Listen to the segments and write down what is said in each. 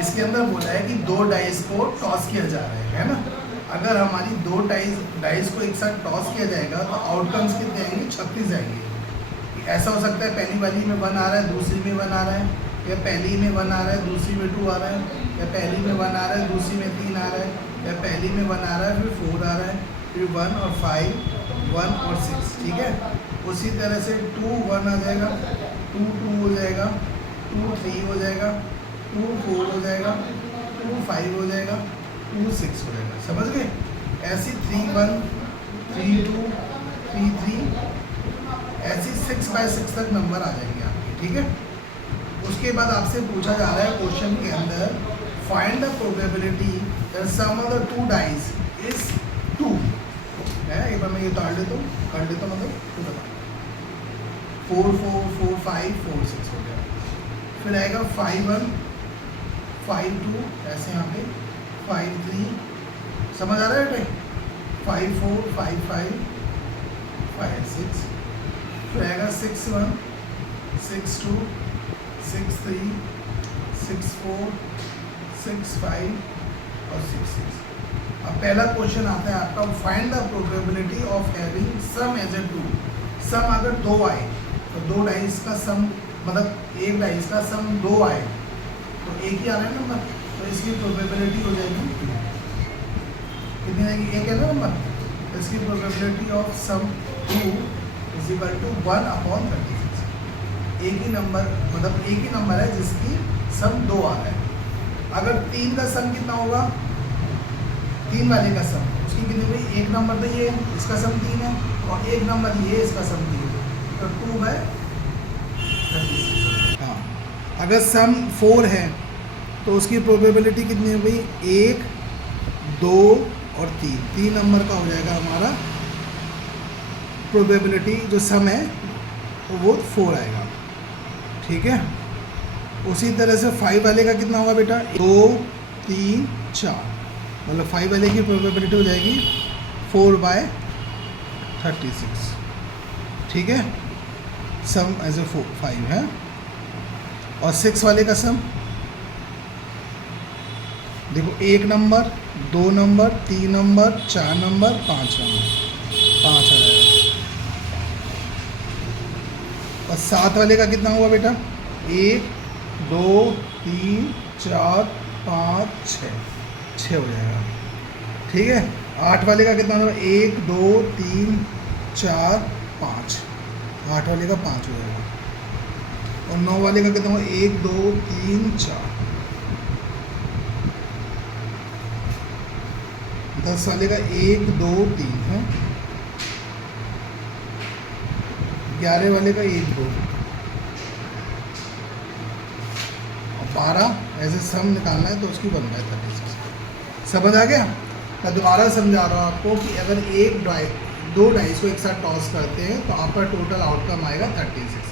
इसके अंदर बोला है कि 2 डाइस को टॉस किया जा रहा है ना। अगर हमारी 2 डाइस को एक साथ टॉस किया जाएगा तो आउटकम्स कितने आएंगे, 36 आएंगे। ऐसा हो सकता है पहली वाली में 1 आ रहा है, दूसरी में 1 आ रहा है, या पहली में 1 आ रहा है, दूसरी में 2 आ रहा है, या पहली में 1 आ रहा है, दूसरी में 3 आ रहा है, या पहली में 1 आ रहा है, फिर 4 आ रहा है, फिर 1 और 5, 1 और 6, ठीक है। उसी तरह से 2 1 आ जाएगा, 2 2 हो जाएगा, 2 3 हो जाएगा, 2 4 हो जाएगा, 2 5 हो जाएगा, 2 6 हो जाएगा। समझ गए? ऐसी 3 1 3 2 3 3 ऐसी 6 बाय 6 तक नंबर आ जाएंगे आपके, ठीक है। उसके बाद आपसे पूछा जा रहा है क्वेश्चन के अंदर, find the probability that sum of the 2 dice is 2 है। एक बार मैं ये उतार लेता हूँ, कर लेता हूँ, मतलब 2 बता 4 4 4 5 4 6 हो गया। फिर आएगा 5 1 5 2, ऐसे यहाँ पे 5 3, समझ आ रहा है बेटे, 5 4 5 5 5 6। फिर आएगा 6 1 6 2 6 3 6 4 6 5 और 6 6। अब पहला क्वेश्चन आता है आपका, find the probability of having sum as a 2। Sum अगर 2 आए तो 2 डाइस का सम, मतलब एक डाइस का सम 2 आए तो एक ही आ रहा है नंबर, तो इसकी प्रोबेबिलिटी हो जाएगी कितनी आएगी, एक है ना नंबर, तो इसकी probability of sum 2 is equal to 1/36। एक ही नंबर, मतलब एक ही नंबर है जिसकी सम 2 आ रहा है। अगर 3 का सम कितना होगा, 3 वाले का सम, उसकी कितनी हुई, एक नंबर तो ये इसका सम 3 है, और एक नंबर ये इसका सम 3 है, तो 2/36। हाँ, अगर सम 4 है तो उसकी प्रोबेबिलिटी कितनी हुई, 1 2 और 3, 3 नंबर का हो जाएगा हमारा प्रोबेबिलिटी, जो सम है तो वो 4 आएगा, ठीक है। उसी तरह से 5 वाले का कितना होगा बेटा, 2 3 4, मतलब 5 वाले की प्रोबेबिलिटी हो जाएगी 4/36, ठीक है। सम एज ए 5 है। और 6 वाले का सम देखो, 1 number 2 number 3 number 4 number 5 number, 5 आ जाएगा। और 7 वाले का कितना हुआ बेटा, 1 2 3 4 5 6 हो जाएगा, ठीक है। 8 वाले का कितना होगा, 1 2 3 4 5, 8 वाले का 5 हो जाएगा। और 9 वाले का कितना होगा, 1 2 3 4। 10 वाले का 1 2 3 है। 11 वाले का 1 2, और 12 ऐसे सम निकालना है तो उसकी 1/36। समझ आ गया? मैं दोबारा समझा रहा हूँ आपको कि अगर 2 डाइस को एक साथ टॉस करते हैं तो आपका टोटल आउटकम आएगा 36।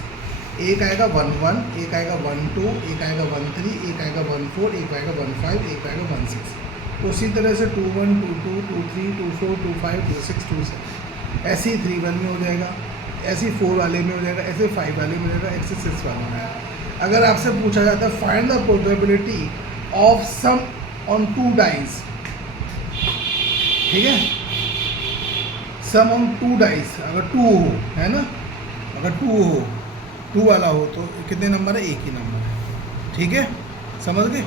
एक आएगा 1 1, एक आएगा 1 2, एक आएगा 1 3, एक आएगा 1 4, एक आएगा 1 5, एक आएगा 1 6। उसी तरह से 2 1 2 2 2 3 2 4 2 5 2 6 2 7, ऐसे ही 3 1 में हो जाएगा, ऐसे ही 4 वाले में हो जाएगा, ऐसे 5 वाले में हो जाएगा, ऐसे 6 वाले में आएगा। अगर आपसे पूछा जाता है find the probability of sum on 2 dice, ठीक है, सम ऑन 2 डाइस, अगर 2 हो, है ना, अगर 2 हो, 2 वाला हो तो कितने नंबर है, एक ही नंबर है, ठीक है। समझ गए?